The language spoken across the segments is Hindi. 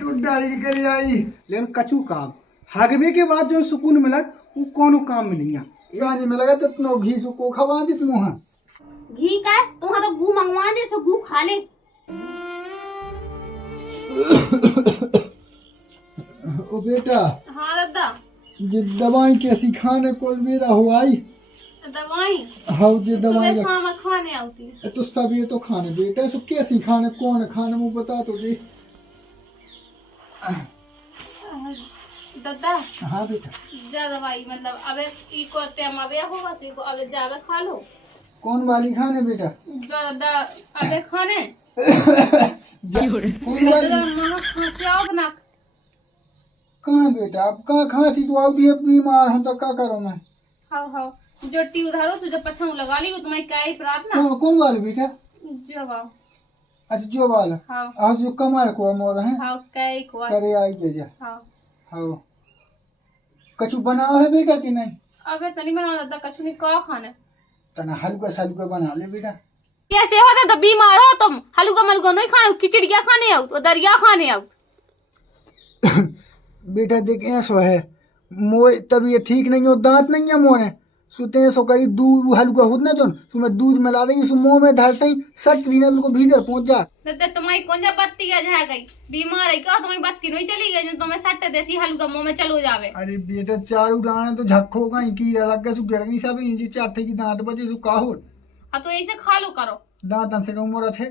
तू डाली निकल आई। लेकिन कछु काम हगबे के बाद जो सुकून मिलत वो कोनो काम में नहीं आ। गाने में लगा तो घी सुको खवा दी मुँह। घी का तुम्हारा तो गू मंगवा दे सो गू खा ले। ओ बेटा। हाँ दादा। ये दवाई कैसी खाने को मेरा हुआई। दवाई हाँ ये दवाई सुबह शाम खाने आती है। तो सब ये तो खाने बेटा सो कैसी खाने कौन खाने मुँह बता तो दे। दादा हाँ बेटा। जा दवाई मतलब अबे इको टाइम अबे होगा सो इको अबे जावे खा लो। कौन वाली खाने बेटा। दादा अबे खाने कौन वाली मना खांसी आओ ना। कहाँ बेटा अब कहाँ खांसी तो आओ भी बीमार हूँ तो क्या करूँ मैं। हाँ हाँ जो टी उधारो सो जो पछाऊ लगा ली तुम्हारी काय प्रार्थना। कौन वाली बेटा। जो बाबू अच्छा जो वाला। हाँ हाँ जो कमर को मोर है। हाँ काय को करे आई जे जा। हाँ हाँ कछु बनाओ है बेटा कि नहीं। अबे तनी बना दादा कछु नहीं का खाने। तना हल्का सल्का बना ले बेटा। कैसे होता तो बीमार हो तुम हलुका मलुका नहीं खाओ खिचड़िया खाने आओ तो दरिया खाने आओ। बेटा देख ऐसो है मोए तबीयत ठीक नहीं हो दांत नहीं है मोने सुते सो करी दूध हल्का होत ना जोन सो मैं दूध मिला देंगे सो मुंह में धरते ही सट भी ना बिल्कुल भीतर पहुंच जा। दादा तुम्हारी कौन जा बत्ती है जहाँ गई बीमार है क्या तुम्हारी बत्ती नहीं चली गई जो तुम्हें सट देसी हलुका मुंह में चलो जावे। अरे बेटा चार उड़ाने तो झक्को का की अलग के सु गिर गई सब इंजी चाटे की दांत बजे सु का हो। हाँ तो ऐसे खा लो करो। दांत से उम्र थे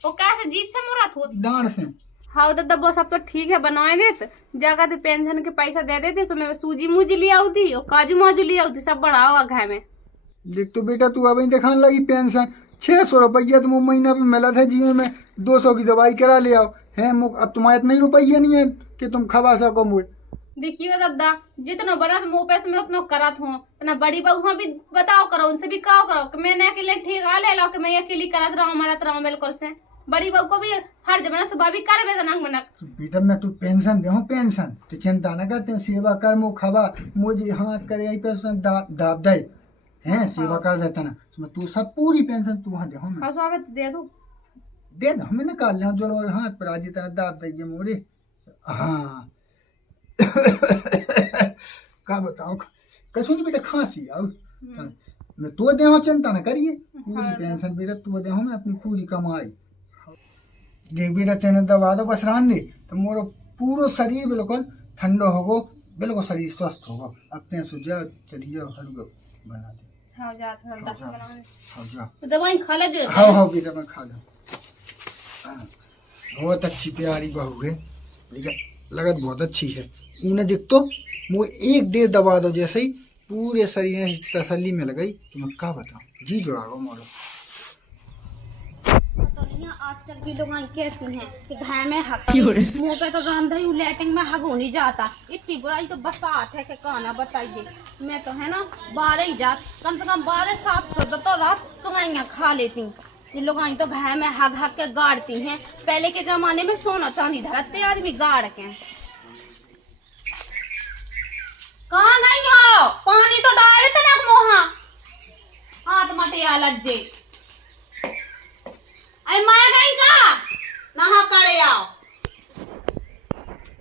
वो कैसे जीप से मुराद हो। दांत से। हाँ दादा वो सब तो ठीक है बनवाए देते जगह थे पेंशन के पैसा दे देते सो मैं सूजी मुजी ले आती और काजू माजू ले आती सब बड़ा हुआ घर में। देख तो बेटा तू अभी दिखाने लगी पेंशन 600 रुपया तुम महीना पे मिला था जी में 200 की दवाई करा ले आओ है अब तुम्हारे इतने रुपये नहीं है कि तुम खवा सको मुझे। देखियो दादा जितना बड़ा मुँह पैसे में उतना करत हूँ ना बड़ी बहू भी बताओ करो उनसे भी कहो करो कि मैं अकेले ठीक आ ले लो कि मैं अकेली करत रहा मरत रहा बिल्कुल से बड़ी बहू को भी हर जमाना सुबह भी कर बेटा मैं तू पेंशन दे पेंशन तो चिंता न करते सेवा कर मु खबा मुझे हाथ करे आई पे दाब दे हैं सेवा कर देता ना तो तू सब पूरी पेंशन तू हाँ दे दो हमें निकाल ले जो हाथ पर आज तरह दाब दे मोरे। हाँ क्या बताओ कछु नहीं बेटा खांसी आओ मैं तो दे चिंता न करिए पूरी पेंशन बेटा तू दे मैं अपनी पूरी कमाई देख बेटा तेने दबा दो बस रहने तो मोरो पूरा शरीर बिल्कुल ठंडा होगो बिल्कुल शरीर स्वस्थ होगो अपने सो जा चलिए हल्का बना दे। हाँ जा हाँ जा तो दवाई खा ले जो। हाँ हाँ बेटा मैं खा लूँ। बहुत अच्छी प्यारी बहू है लेकिन लगत बहुत अच्छी है उन्हें देख तो मुझे एक देर दबा दो जैसे ही पूरे शरीर में तसल्ली में लगाई तो मैं क्या बताऊँ जी जुड़ा गो मोरो। आजकल की लोग कैसी हैं कि घर में हक मुंह पे तो गंधा ही लैटिंग में हग नहीं जाता इतनी बुराई तो बसात है कि कहना बताइए। मैं तो है ना 12 ही जात कम से कम 12-7 तो रात सुनाइयाँ खा लेती हूँ। ये लोग तो घर में हग हग के गाड़ती हैं पहले के जमाने में सोना चांदी धरते आदमी गाड़ के। कहाँ नहीं हो पानी तो डाले थे ना मोहा हाथ मटे लज्जे अरे माया गई का नहा करे आओ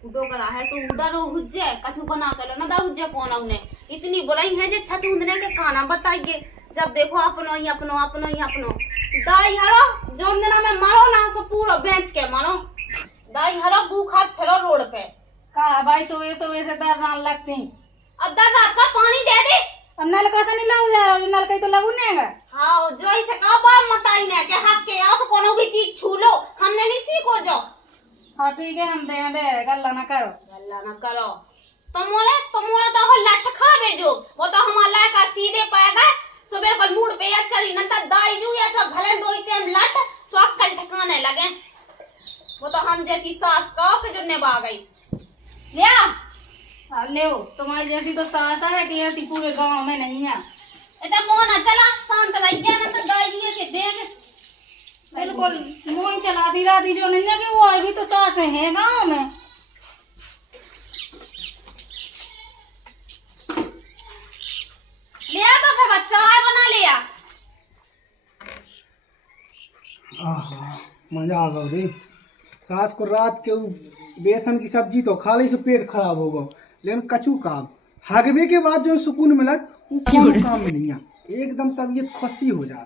डोगरा है सो उधर हुज्जे कछु बना कर लो ना दा हुज्जे कौन उन्हें इतनी बुराई है जे छत हुंदने के काना बताइए जब देखो अपनो ही अपनो दाई हरो जोन देना में मारो ना सो पूरा बेच के मारो दाई हरो गू खात फेरो रोड पे का भाई सोए से डर लगती अद्धा रात का पानी दे दे नल का से नहीं लगू जा रहा नल कहीं तो लगू नहीं है। हाँ जो ऐसे का बार मताई ने के हक के आओ कोनो भी चीज छू लो हमने नहीं सीखो जो। हाँ ठीक है हम दे गल्ला ना करो तुम्हारे तो हो लट खा बेजो वो तो हमारा का सीधे पाएगा सुबह कल मूड पे या चली न ता दाई जू या सब भले दो इतने लट सो अक्कल ठिकाने लगे वो तो हम जैसी सास का के जो नेबा गई लिया ले तुम्हारी जैसी तो सास है कि ऐसी पूरे गांव में नहीं है। इतना मोना चला शांत रह गया ना तो दाई जी के देख बिल्कुल मुंह चलाती रहती जो नहीं है कि वो और भी तो सास है गांव में। लिया तो फिर चाय बना लिया। मजा आ गई सास को रात के उ बेसन की सब्जी तो खा ली से पेट खराब हो गो, लेकिन कछु काम हगबे के बाद जो सुकून मिलत वो कौन काम में नहीं है। एकदम तबीयत खुशी हो जा।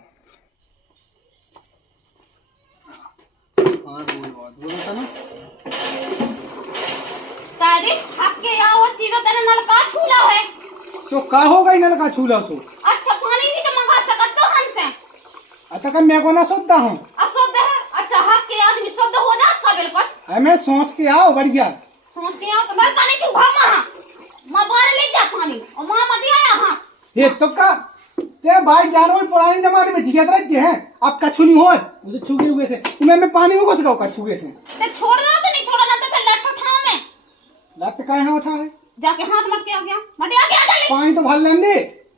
तारी आपके यहाँ वो सीधा तेरे नलका छूला है। तो का हो गई नल का छूला सो? अच्छा पानी भी तो मंगा सकत तो हमसे। अच्छा का मैं को ना सोचता हूँ। अशुद्ध है। अच्छा हक के आदमी शुद्ध हो जाता बिल्कुल। मैं सोच के आओ बढ़िया। सोच के आओ तो नलका नहीं छूभा माँ बाहर ले जा पानी और माँ मत आया हाँ। ये तो का ते भाई जानो पुराने जमाने में जियत रहते हैं, अब कछु नहीं हो मुझे छुगे हुए से तुम्हें मैं पानी में घुस गया कछुए से। ते छोड़ना तो नहीं छोड़ना तो फिर लट उठाओ मैं। लट का यहाँ उठा है जाके हाथ मट के आ गया मट आ गया जल्दी। पानी तो भर लेंगे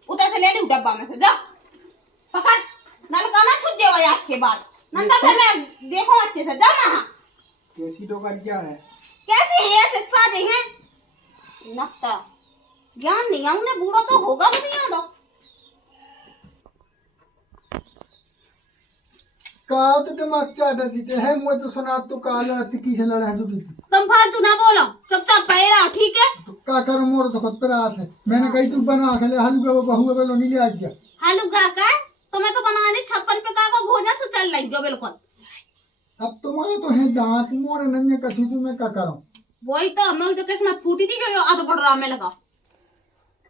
उधर से ले ली डब्बा में से जा पकड़ नलका ना छूट जाए आपके बाद नंदा फिर मैं देखो अच्छे से जा ना। कैसी तो कर क्या है कैसे है ऐसे साजे हैं नक्ता ज्ञान नहीं है उन्हें बूढ़ा तो होगा मुझे याद हो। का तो दिमाग चाटा देते हैं मुझे तो सुना तो काला तिकी से लड़ा है तो तुम फालतू ना बोलो चुपचाप बैठ रहो ठीक है। तो का करो मोर तो खुद पर हाथ है। मैंने कही तू बना के ले हलू का बहू है लो नीले आ गया हालू गा का तुम्हें तो बनाने 56 प्रकार का भोजन से चल रही जो बिल्कुल। अब तुम्हारे तो है दांत मोर नन्हे कछु से मैं का करूं। वही तो मैं तो किसमें फूटी थी जो आधो बढ़ रहा में लगा।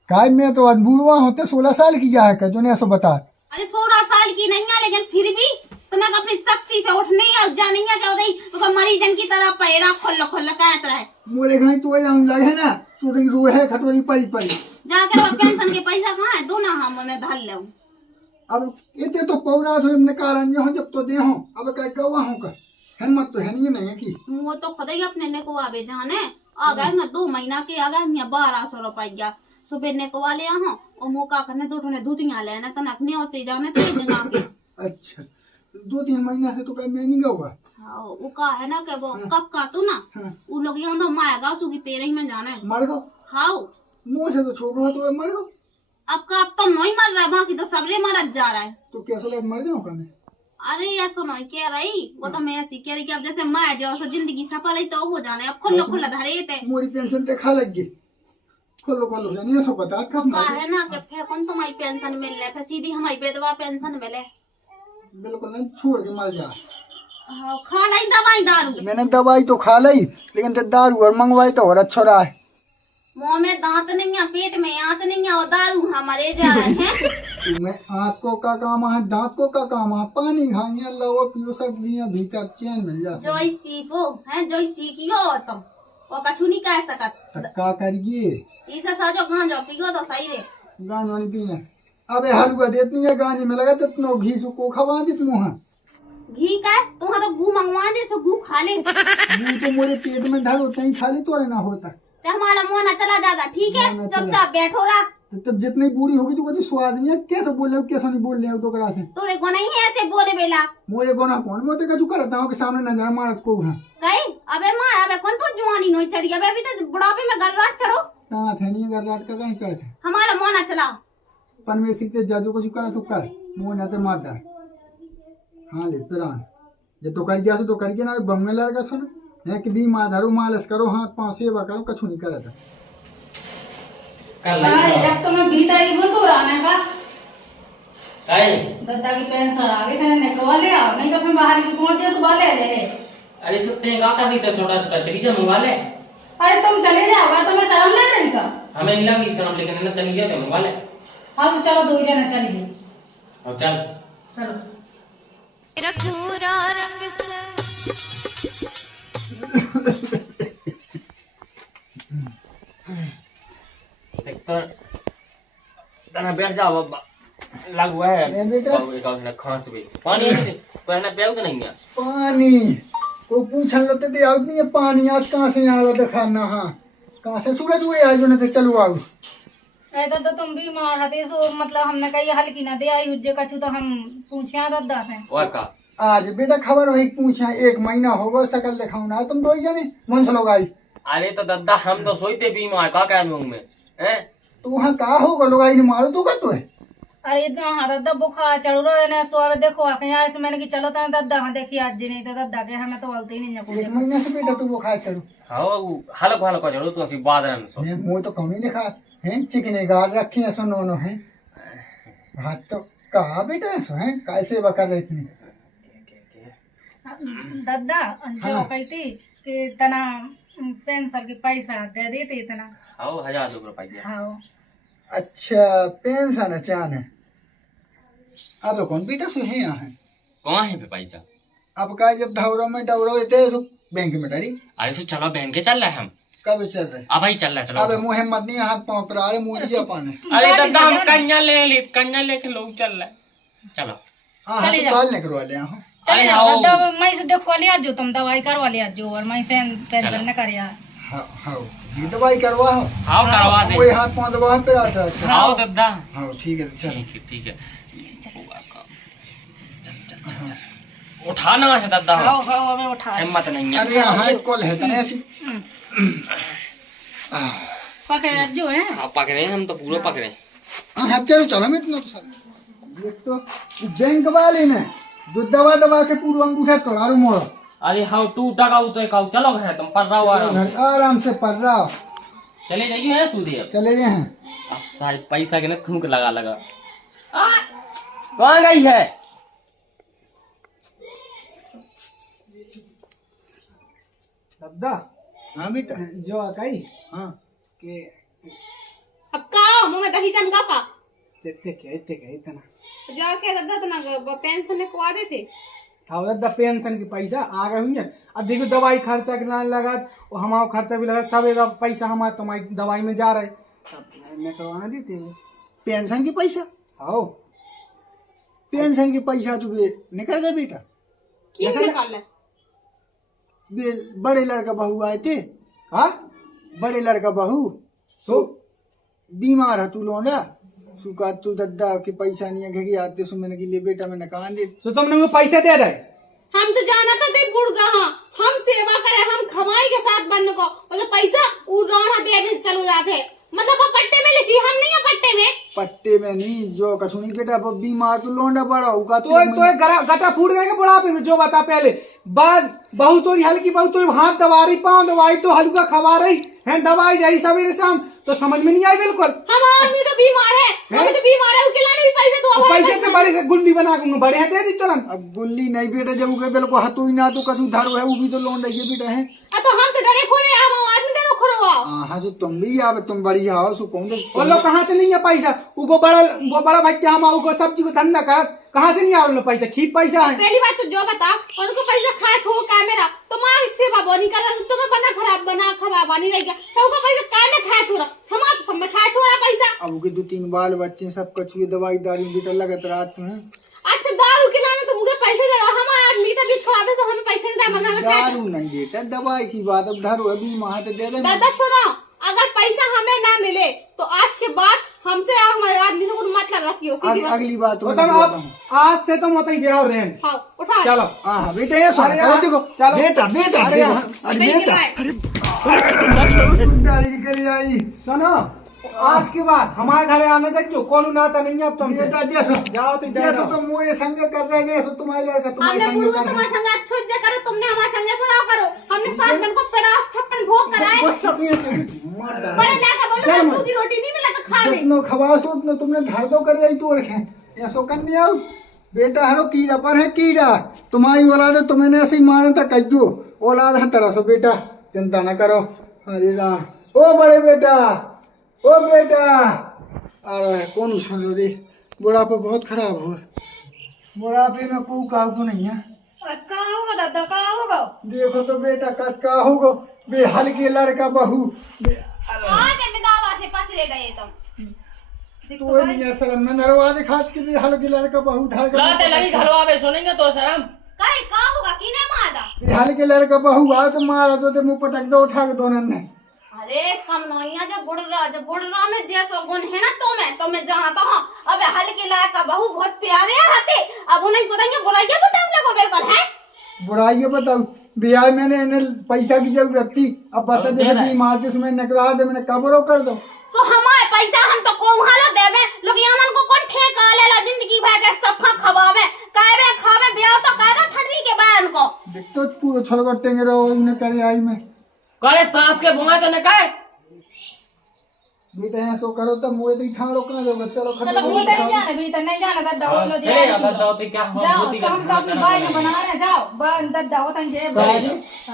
काय में तो आज बूढ़वा होते 16 साल की जा है जो ने ऐसा बता। अरे 16 साल की नहीं है लेकिन फिर भी तुम्हें अपनी शक्ति से उठनी है जानी है क्या होती तो मरीजन की तरह पैरा खोल खोल काट रहा है। मोरे घाई तो हम लगे ना तो रोहे खटोरी पड़ी पड़ी जाकर वो पेंशन के पैसा कहाँ है दो ना हम उन्हें धर ले। अब इतने तो पौरा हो निकाल हो जब तो दे हो अब क्या गवा हो का हिम्मत तो है नहीं है कि वो तो खुद ही अपने ने को आवे जाने आ गए ना 2 महीना के आ गए 1200 रुपया सुबह ने को वाले यहाँ और मौका करने दो ठोने धुतियां लेना तो नकने होते जाने तो जगह के। अच्छा 2-3 महीना से तो कहीं मैं नहीं गवा। हाँ वो का है ना कि वो कब का तू ना वो लोग यहाँ तो माएगा सुखी तेरे ही में जाना है मर गो हाँ मुँह से तो छोड़ रहा तो मर गो अब का अब तो नहीं मर रहा है बाकी तो सबरे मरत जा रहा है। तो कैसे लग मर जाऊँ मैं। अरे यार सुनो क्या रही वो तो मैं ऐसी कह रही कि अब जैसे मैं जाओ सो जिंदगी सफल है तो हो जाना है अब खुल्लो खुल्ला धरे थे मोरी पेंशन ते खा लग गई खोलो खोलो जानी ऐसा बता कब का है ना कि फिर कौन तुम्हारी पेंशन मिल रहा है फिर सीधी हमारी बेदवा पेंशन मिले बिल्कुल नहीं छोड़ के मर जा। हाँ, खा नहीं दवाई दारू मैंने दवाई तो खा ली लेकिन तो दारू और मंगवाई तो और अच्छा रहा है। मुंह में दांत नहीं है पेट में आंत नहीं है और दारू हमारे जा रहे हैं। मैं आँख को का काम है दांत को का काम है पानी खाइए लो पियो सब दिया भीतर चैन मिल जाता जो सीखो है जो सीखियो और तुम वो कछु नहीं कह सकत का करिए इसे साजो कहाँ जाओ पियो तो सही रे गांज वाली पीने अबे हलवा देती है गांजे में लगा तो घी को खवा दे मुँह घी का तुम्हारा गू मंगवा दे सो गू खा ले घी तो मेरे पेट में धर होता ही खाली तो ना होता तो हमारा मोना चला जाता ठीक है चुपचाप बैठो रहा तो तब जितनी बूढ़ी होगी तो कभी स्वाद नहीं है कैसे बोले कैसे नहीं बोल रहे तो करा से तोरे को नहीं है ऐसे बोले बेला मोरे गोना कौन मैं तो कछु करता हूँ कि सामने नजर मारत को है कहीं अबे माँ अबे कौन तो जवानी नहीं चढ़ी अबे अभी तो बुढ़ापे में गलवाट चढ़ो ता थे नहीं अगर रात का कहीं चढ़ते हमारा मोना चला परमेश्वर के जाजो कुछ करा तो कर मोह ना तो मार डाल हाँ ले पिरान ये तो कर गया तो कर ना बंगे लड़का सुन है कि भी माँ धरो मालस करो हाथ पाँव सेवा करो कछु नहीं करा था अब तो मैं 20 तारीख को सो रहा का काहे? दत्ता की पेंशन आ गई था निकलवा ले आओ नहीं तो फिर बाहर की पहुंचे सुबह ले ले अरे सुनते हैं गाता नहीं तो छोटा छोटा तरीका मंगवा ले। अरे तुम चले जाओगे तो मैं शर्म ले रही का हमें नहीं लगी शर्म लेकिन ना चली गया तो मंगवा ले। हाँ तो चलो 2 जना चलिए और चल चलो एक तो तना बैठ जाओ बाबा लग हुआ है ए बेटा। एक खांस भी पानी पहले पियो तो नहीं है पानी को पूछन लेते थे आज नहीं है पानी आज कहाँ से यहाँ देखा ना हाँ कहाँ से सूरज हुए आज जो नहीं चलो आओ ऐसा तो तुम भी मार हते सो मतलब हमने कही हल्की ना दे आई हुज्जे कछु तो हम पूछे दद्दा से वो का आज बेटा खबर वही पूछा 1 महीना हो गया सकल दिखाऊ ना तुम 2 जने मन से लोग आई अरे तो दद्दा हम तो सोचते भी मार का कह दूं मैं हैं तू वहाँ कहा होगा लोग आई ने मारो तो कर तो है अरे इतना हाँ दद्दा बुखार चढ़ रहा है ना सो देखो आके यहाँ से मैंने कि चलो तो दद्दा हाँ देखिए आज जी नहीं तो दद्दा के हमें तो बोलते ही नहीं है एक महीने से बेटा तू बुखार चढ़ू हाँ हल्को हल्को चढ़ो तो असी बादरन सो मुँह तो कम ही दिखा हैं चिकने गाल रखी है सो नोनो है हाथ तो कहा बेटा सो है काय सेवा कर रही थी दद्दा जो कहती कि तना पेंशन के पैसा दे देते इतना हाँ 1000 रुपये हाँ अच्छा पेंशन अचान है अब कौन बेटा सो है यहाँ है कहाँ है पे पैसा अब का जब धौरो में डवरो इतने सो बैंक में डरी अरे तो चलो बैंक के चल रहे हैं हम कब चल रहे अब ही चल रहा है चलो अब मुँह मत नहीं हाथ पाँव पर आए मुँह जापान है अरे दादा हम कन्या लेके लोग चल रहे हैं चलो हाँ हाँ तो काल निकलवा ले यहाँ चलिए दद्दा मैं से देखवा लिया जो तुम दवाई करवा लिया जो और मैं से पेंशन न कर यार हाँ हाँ ये दवाई करवा हो हाँ करवा दे कोई हाथ पाँव दबा पे आता है हाँ दादा हाँ ठीक है चल ठीक है उठाना है दादा हाँ हाँ हमें उठा हिम्मत नहीं है अरे यहाँ एक कॉल है तने ऐसी पकड़े जो है हाँ पकड़े हैं हम तो पूरा पकड़े हाँ हाँ चलो चलो मैं इतना तो सर ये तो बैंक वाले ने जो दवा दवा के पूर्व अंगूठा तोड़ा रू मोड़ो अरे हाँ टू टका तो कहू चलो घर तुम पढ़ रहा हो आराम से पढ़ रहा हो चले जाइए है सूदी अब चले गए हैं अब शायद पैसा के ना थूक लगा कहाँ गई है दद्दा हाँ बेटा जो कही हाँ के अब का मुंह में दही जम का इतने के इतना जाके दादा तना पेंशन ने कुआ देते और दद्दा पेंशन के पैसा आ गए हुई अब देखो दवाई खर्चा के लाने लगा और हमारा खर्चा भी लगा सब एक पैसा हमारा तुम्हारी दवाई में जा रहा है तब मैं करवाना देते पेंशन की पैसा आओ पेंशन की पैसा तो निकल गया बेटा क्यों निकाल बड़े लड़का बहू आए थे हाँ बड़े लड़का बहू तो बीमार है तू लोंडा सुका तू दद्दा के पैसा नहीं है घी आते सो मैंने के लिए बेटा मैंने कहा दे तो तुमने वो पैसे दे दे हम तो जाना था ते बुढ़गा हाँ हम सेवा करे हम खमाई के साथ बनने को मतलब पैसा उड़ाना दे में चलो जाते मतलब वो पट्टे में लिखी हम नहीं है पट्टे में पट्टे में नहीं जो कछुनी बेटा वो बीमार तू लोंडा बड़ा होगा तो गटा फूट गएगा बुढ़ापे में जो बता पहले बाद बहु तो हल्की बहु तो हाथ दबा रही पाँव दवाई तो हल्का खवा रही है दवाई जाई सवेरे शाम तो समझ में नहीं आई बिल्कुल हम आदमी तो बीमार है हमें तो बीमार है उसके लाने भी पैसे तो और पैसे से बड़े से गुल्ली बना के बड़े हैं दे दी तुरंत अब गुल्ली नहीं बेटा जब उके बिल्कुल हाथों ही ना तो कछु धारो है वो भी तो लोंडा ये बेटा है तो हम तो डरे खोले हम आदमी डरे खोलो हाँ सो तुम भी आवे तुम बढ़िया हो सो कौन और लोग कहाँ से नहीं है पैसा वो बड़ा बच्चा हम उनको सब्जी को धंधा कर कहाँ से नहीं आ रहा पैसा खीप पैसा है पहली बात तो जो बता उनको पैसा खाए हो क्या मेरा तो माँ इससे बाबोनी कर तुम्हें बना खराब बनी रहेगा तो उनको पैसा काय में खाए छोड़ा हमारे सब में खाए छोड़ा पैसा अब उके 2-3 बाल बच्चे सब कछुए दवाई दारू बेटा लगत रात में अच्छा दारू के लाने तो मुझे पैसे दे रहा हमारा आदमी तबीयत खराब है तो हमें पैसे नहीं दे हमें दारू नहीं बेटा दवाई की बात अब धरो अभी वहां तो दे दे दादा सुनो अगर पैसा हमें ना मिले तो आज के बाद हमसे हमारे आदमी से कुछ मतलब रखियो अगली बात तो आज से तो मत ही जाओ रेन हाँ उठा चलो हाँ बेटा ये सुन करो देखो चलो। बेटा बेटा अरे देखो अरे बेटा गाड़ी निकल आई सुनो आज के बाद हमारे घर आने चाहिए कौन नाता नहीं है अब तुम बेटा जैसा जाओ तो जैसा तुम मुझे संग कर रहे हैं ऐसा तुम्हारे लड़का तुम्हारे हमने संग बुढ़ू कर तुम्हारे संग अच्छो करो तुमने हमारे संग बुरा करो हमने 7 दिन को पड़ास छप्पन भोग कराए बड़े लाका बोलो मैं सूखी रोटी नहीं मिला तो खा ले जितनो खवास उतनो तुमने घर दो कर आई तो रखे ऐसो करने आओ बेटा हरो कीड़ा पर है कीड़ा तुम्हारी औलाद है तुम्हें ऐसे ही मारे था कह दो औलाद है तरह से बेटा चिंता न करो अरे राम ओ बड़े बेटा ओ बेटा अरे कौन सुन लो रे बुढ़ापा बहुत खराब हो बुढ़ापे में कोई काहू को नहीं है कहाँ होगा दादा कहाँ होगा देखो तो बेटा का होगा बेहाल के लड़का बहू पास ले गए तुम तो नहीं है शर्म में नरवा दिखात के बेहाल के लड़का बहू ढाल लाते लगी घरवा में सुनेंगे तो शर्म कहीं कहाँ होगा किने मारा बेहाल के लड़का बहू आ तो मारा तो मुंह पटक दो उठा के दोनों ने अरे कम नोइया जब बुढ़ रहा में जैसो गुण है ना तो मैं जानता हूँ अब हल के लायक का बहू बहुत प्यारे रहते अब उन्हें बताइए बुराइया बताऊँ लगो बिल्कुल है बुराइया बताओ ब्याह मैंने इन्हें पैसा की जरूरत थी अब बता जैसे बीमार जिसमें निकला दे मैंने कब्रों कर दो सो हमारे पैसा हम तो कोहालो देवे लोग यानन को कौन ठेका लेला जिंदगी भर के सफा खवावे कावे खावे ब्याह तो कादा ठंडी के बहन को देख तो पूरा छलवा टेंगे रहो इन्हें करे आई में करे सास के बुआ तो ने कहे बेटा यहाँ सो करो तो मुझे तो ठाड़ो कहाँ जाओगे चलो चलो भीतर नहीं जाना भीतर नहीं जाना दद्दा वो लो चले आता जाओ तो क्या जाओ तो हम तो अपनी बाई में बना रहे हैं, जाओ बन दद्दा होता है जे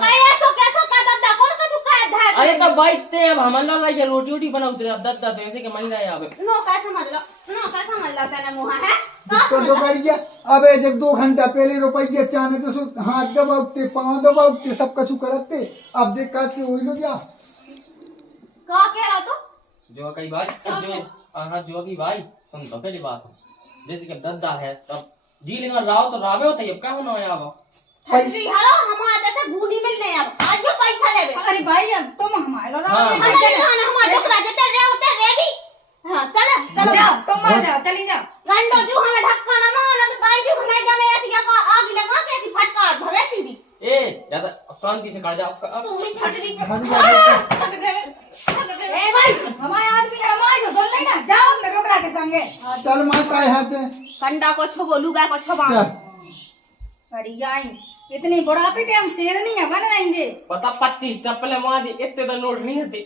कैसो कैसो का दद्दा कौन का चुका है धार अरे तो बैठते अब हमला लाइए रोटी वोटी बना उतरे अब दद्दा तो ऐसे के महीना है अब नो का समझ लो तेरे मुंह है दिक्कत तो करिए अबे जब 2 घंटा पहले रुपये चाहे तो सो हाथ दबाते पाँव दबाते सब कछु करते अब देख करते वही लो जा का कह रहा तू जो कई भाई जो की भाई सुन तो पहली बात जैसे कि दद्दा है तब जी लेना राव तो रावे होता है अब क्या होना है अब ठंडी हरो हमारे जैसे बूढ़ी मिलने अब आज भी पैसा लेवे अरे भाई अब तुम हमारे लो हमारे गाना हमारा डोकरा जते रे भी हां चलो चलो जाओ तुम मर जाओ चली जाओ गंडो जू हमें ढक्का ना मानो तो ताई जू हमें जमे ऐसी क्या आग लगा के ऐसी फटका भले सीधी ए ज्यादा शांति से कर जाओ तू भी छटरी ए भाई हमारे आदमी है हमारे को सुन लेना जाओ अपने डोकरा के संगे चल माता है हाथ कंडा को छो लुगा को छो चल अरे याई इतनी बुढ़ापे के हम शेर नहीं है बन रही जे पता 25 चप्पल मार दी इतने तो नोट नहीं होते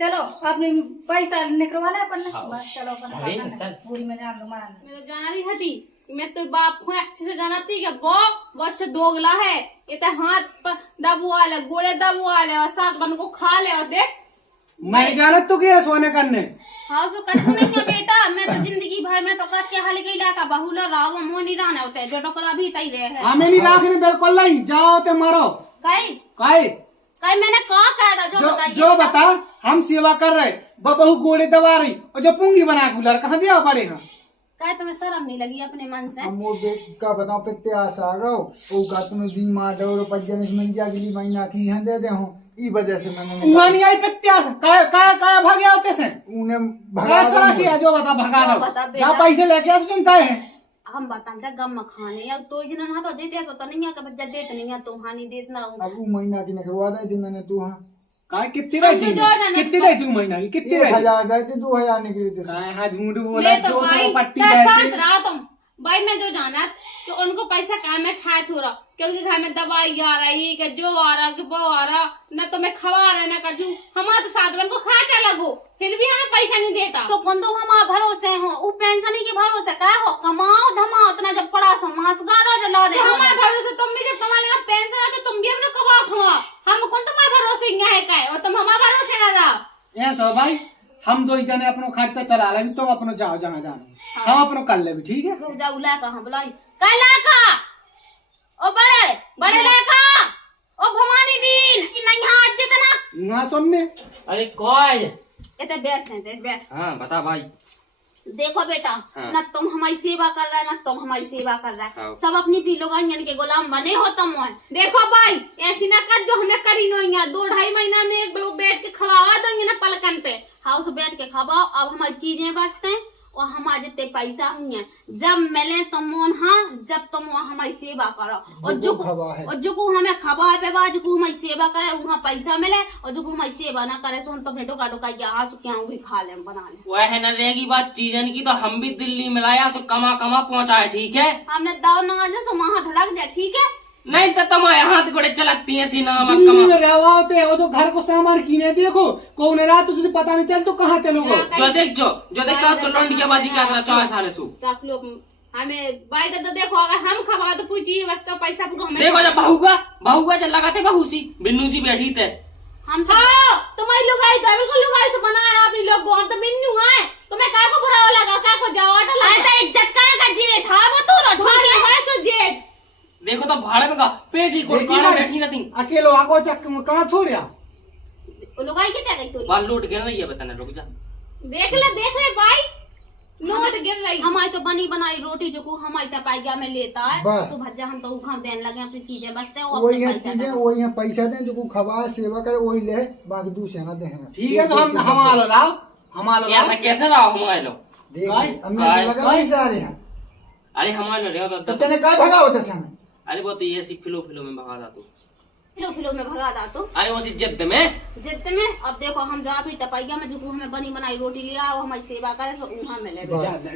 चलो आपने पैसा निकलवा लिया अपन हाँ। बस चलो अपन अरे, खाना चल। पूरी में जान दो मान मैं तो जाना रही थी मैं तो बाप को अच्छे से जानती कि वो अच्छा दोगला है ये तो हाथ दबुआ ले गोड़े दबुआ ले और साथ बन को खा ले और देख मैं जानत तो क्या सोने करने हाँ तो कछु नहीं है बेटा मैं तो जिंदगी भर में तो कत के हाल के इलाका बहुला राव मोनी राना होते है जो टोकरा भी तई रहे है हमें नहीं रखने बिल्कुल नहीं जाओ ते मारो कई काहे कई मैंने कहा कह रहा जो बताइए जो बता हम सेवा कर रहे बहू गोड़े दबा रही और जो पूंगी बना गुलर कहाँ दिया पड़ेगा कहे तुम्हें शर्म नहीं लगी अपने मन से हम वो का बताओ कितने आशा आ गो वो का तुम्हें बीमा 2 रुपये मिल गया अगली महीना की यहाँ दे दे हूँ ई वजह से मैंने वहाँ नहीं आई प्रत्याश काय भाग गया होते से उन्हें भगा ऐसा दिया। किया जो बता भगा जो लो बता बेटा। क्या पैसे लेके आ चिंता है हम बताते गम खाने या तो जिन ना तो देते सो तो नहीं है कि बच्चा देते नहीं है तो हानि देतना अब वो महीना की निकलवा दी थी मैंने तू हाँ काय कितनी रहती कितनी रहती महीना की कितनी 1000 दी थी 2000 निकली थी काय हाँ झूठ बोला ले तो 200 भाई पट्टी साथ रहती रहा तुम भाई मैं जो जाना तो उनको पैसा कहा मैं खा छोड़ा क्योंकि घर में दवाई आ रही कि जो आ रहा कि वो आ रहा न तो मैं खवा रहा न कजू हमारा तो साथ बन को खा चला गो फिर भी हमें पैसा नहीं देता तो कौन तो हमारा भरोसे हो वो पेंशन के भरोसे क्या हो कमाओ धमाओ उतना जब पड़ा सो मास गारो जला दे हमारे भरोसे तुम भी जब तुम्हारे पेंशन आते तुम भी अपना कमा खवा हम कौन तुम्हारे भरोसे है क्या और तुम हमारे भरोसे ना जाओ ऐसा भाई हम दो ही जने अपनो खर्चा चला ले तुम अपनो जाओ जहाँ जाना हम अपनो कर ले ठीक है रुक जाओ ला कहाँ बुलाई कल ला का ओ बड़े बड़े ला का ओ भवानी दीन कि नहीं यहाँ आज जितना यहाँ सुनने अरे कौन ये तो बैठ है देख बैठ हाँ बता भाई देखो बेटा हाँ। न तुम हमारी सेवा कर रहा है न तुम हमारी सेवा कर रहा है हाँ। सब अपनी पी लोग के गुलाम बने हो तुम और देखो भाई ऐसी ना कर जो हमें करी नो यहाँ 2-2.5 महीना में एक लोग बैठ के खवावा देंगे ना पलकन पे हाउस बैठ के खवाओ अब हमारी चीजें बचते हैं और हमारे जितने पैसा हुए जब मिले तो मोन हाँ जब तुम वहाँ हमारी सेवा करो और जो को हमें खबर पे बा जो हमारी सेवा करे वहाँ पैसा मिले और जो हमारी सेवा ना करे सो हम तो भेटो का टोका यहाँ सुखिया भी खा ले बना ले वह न रहेगी बात चीजन की तो हम भी दिल्ली में लाया तो कमा कमा पहुँचाए ठीक है हमने दाव ना जा सो वहाँ ढड़क जाए ठीक है नहीं तो तुम्हारे हाथ गोड़े चलती है सीना दिल्ली में रहवा होते हैं वो जो घर को सामान कीने देखो कौन रात तुझे पता नहीं चल तो कहाँ चलोगे जो देख सास को लौंडिया बाजी क्या करा 4 साल सु रख लो हमें भाई तो देखो अगर हम खवा तो पूछिए बस तो पैसा पूरा हमें देखो जब बहुगा जब लगाते बहू सी बिन्नू सी बैठी थे हम तुम्हारी लुगाई तो बिल्कुल लुगाई से बनाया अपनी लोग हम तो बिन्नू है तुम्हें क्या को बुरा लगा क्या को जाओ तो इज्जत का जेठ हाँ वो तो जेठ देखो तो भाड़े में का पेट ही कोट काड़ा बैठी ना थी अकेलो आगो चक कहाँ छोड़िया लुगाई के क्या गई तू बाल लूट गिर रही है बताना रुक जा देख ले भाई नोट गिर रही हमारी तो बनी बनाई रोटी जो को हमारी तपाइया में लेता है बस। तो भज्जा हम तो उखा देने लगे अपनी चीजें बचते हैं वही है चीजें वही है पैसा दें जो खवा सेवा करे वही ले बाकी दूसरे ना दे ठीक है तो हम हमारा लाओ हमारा ऐसा कैसे रहा हमारे लोग देख हमने लगा नहीं सारे हैं अरे हमारे रहे तो तेने क्या भगा होता से हमें अरे वो तो ये सी फिलो में भगा था तू फिलो में भगा दा तो अरे वो जिद्द में जिद में। अब देखो हम जहाँ भी टपाइया में जो हमें बनी बनाई रोटी लिया और हमारी सेवा करे तो उहाँ में ले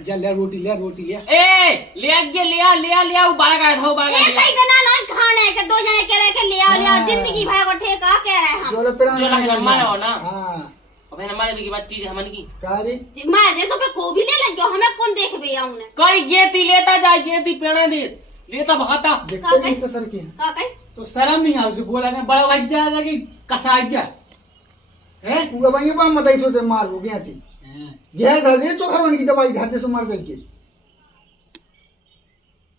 जा ले रोटी ले रोटी ले। ए लिया वो बारह का था, बारह एक का ही देना ना खाने के, दो जने कह रहे के लिया जिंदगी भाई को ठेका कह रहे हम। जो पेड़ा जो लगे मारे हो ना। हाँ अब है हमारे की बात चीज है हमन की काजी मैं जैसे पे को भी ले लग गयो, हमें कौन देख बे आउने कई गेती लेता जाए, गेती पेड़ा दे लेता भगाता। देखते नहीं ससुर की का कहे तो शर्म नहीं आती बोला ना बड़ा भाई जा कि कसाई क्या है। तू भाई बा मत ऐसो ते मार हो गया थी जहर धर दे चोखर बन की दवाई घर दे सो मर गई के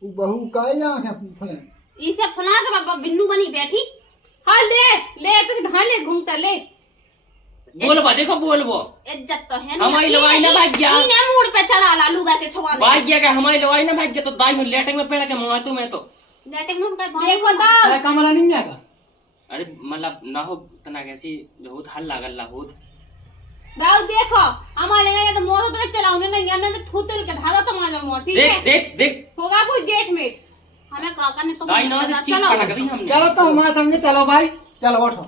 तू बहू काए जा है फले इसे फला के बाबा बिन्नू बनी बैठी। हाँ ले तू ढा ले घूमता ले बोलबो देखो बोलबो इज्जत तो है ना। हमारी लवाई ना भाग गया, इने मूड पे चढ़ा ला लुगा के छुआ ले भाग गया, हमारी लवाई ना भाग गया तो दाई हूँ लेटिंग में पेड़ के मुआ तू मैं तो लेटिंग में देखो दाल तेरा कमरा नहीं जाएगा। अरे मतलब ना हो तना कैसी बहुत हल लागल लाहूद दाल देखो हमारे लगा तो मोर तो चलाउने नहीं, हमने तो थूतल के धागा तो मार मोर ठीक है। देख होगा कोई गेट में हमें काका ने तो दाई ना से चीज चलो पटक दी हमने। चलो तो हमारे संगे चलो भाई, चलो उठो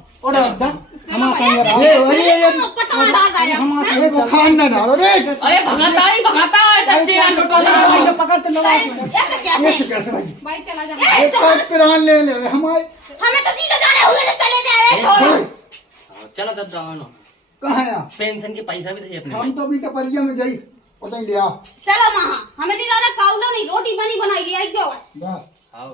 हमारे संगे रहो। ये पटवा डाल आया ये को खान ना डालो रे अरे भगाता है दत्ती ना भाई टोटा को पकड़ के लगा ऐसे ये कैसे कैसे भाई भाई चला जा एक और पेरान ले ले हमारे हमें तो दीदा जाने हुए तो चले जाए छोड़ो। चलो दद्दा नो कहाँ है आप? पेंशन के पैसा भी थे अपने हम तो अभी का परिया में जाई उतना ही ले आओ चलो वहाँ हमें दीदा ने काउला नहीं रोटी बनी बनाई लिया क्यों बस आओ